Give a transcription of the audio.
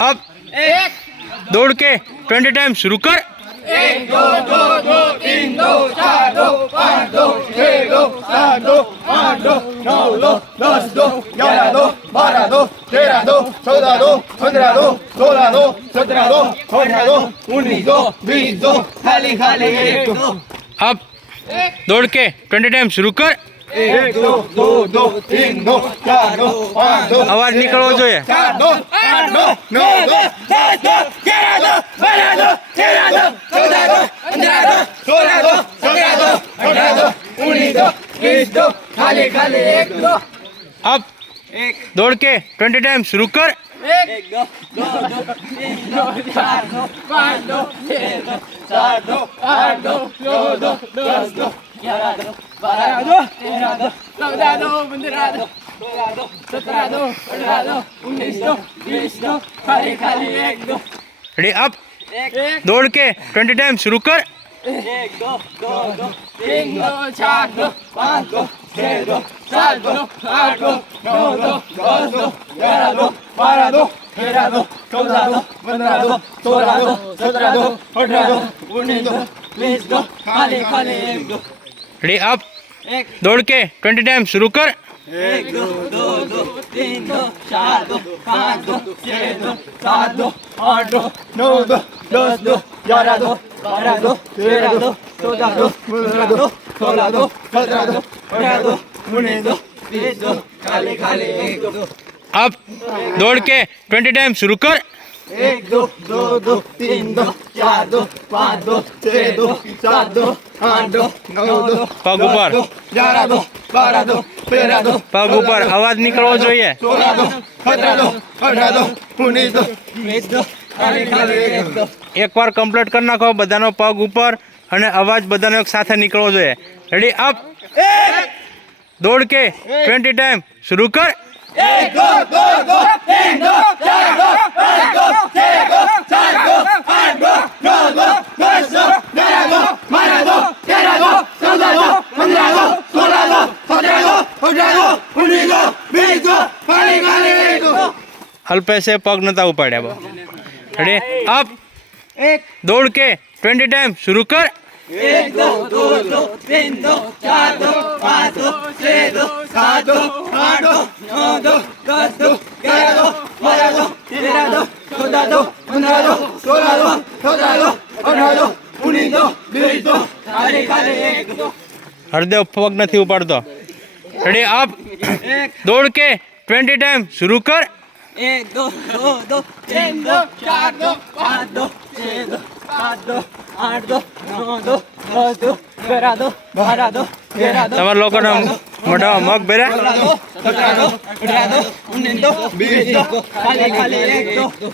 अब दौड़ के 20 टाइम शुरू कर। 1 2 2 2 3 2 4 2 5 2 6 2 7 2 8 2 9 2 10 2 11 2 12 2 13 2 14 2 15 2 16 2 17 2 18 2 19 2 20 2 खाली खाली 1 2। अब दौड़ के 20 टाइम शुरू कर। 1 2 2 2 3 2 4 2 5 2 अवाज निकलવો જોઈએ। 4 2 8 2 9 2 10 2 11 2 12 2 13 2 14 2 15 2 16 2 17 2 18 2 19 2 20 2 खाली खाली 1 2। अब दौड़ के 20 टाइम शुरू कर। 1 2 2 2 3 2 4 2 5 2 6 2 7 2 8 2 9 2 10 2 11 2 12 2 13 2 14 2 15 2 16 2 17 2 18 2 19 2 20 2 खाली खाली 1 2। रेडी अब दौड़ के 20 टाइम शुरू कर। 1 2 2 2 3 2 4 2 5 2 6 2 7 2 8 2 9 2 10 2 11 2 12 2 13 2 14 2 15 2 16 2 17 2 18 2 19 2 20 2 खाली खाली 1 2। रेडी अब दौड़ के 20 टाइम शुरू कर। 1 2 2 2 3 2 4 2 5 2 6 2 7 2 8 2 9 2 10 2 11 2 12 2 13 2 14 2 15 2 16 2 17 2 18 2 19 2 20 2 खाली खाली 1 2। अब दौड़ के 20 टाइम शुरू कर। 1 2 2 2 3 2 4 2 5 2 6 2 7 2 8 2 9 2 પગ ઉપર 11 2 12 2 13 2 પગ ઉપર અવાજ નીકળવો જોઈએ। 16 2 17 2 18 2 19 2 20 2 ખાલી ખાલી 1 2। એકવાર કમ્પ્લીટ કરી નાખો બધાનો પગ ઉપર અને અવાજ બધાનો એક સાથે નીકળવો જોઈએ। રેડી અપ દौड़ के 20 टाइम शुरू कर। 1 2 2 2 3 2 4 2 5 2 6 2 7 2 8 2 9 2 10 2 11 2 12 2 13 2 14 2 15 2 16 2 17 2 18 2 19 2 20 2 ખાલી ખાલી 1 2। હલપે से पग नता उपाड्या। रेडी अप दौड़ के 20 टाइम शुरू कर। 1 2 2 2 3 2 4 2 5 2 6 2 7 2 8 2 9 2 10 2 11 2 12 2 13 2 14 2 15 2 16 2 17 2 18 2 19 2 20 2 ખાલી ખાલી 1 2। हरदेव पग नहीं उपाड़तो। रेडी अप दौड़ के 20 टाइम शुरू कर। 1 2 2 2 3 2 4 2 5 2 6 2 7 2 8 2 9 2 10 2 11 2 12 2 13 2 તમારા લોકોના મોઢામાં મગ ભર્યા। 17 2 18 2 19 2 20 2 ખાલી ખાલી 1 2।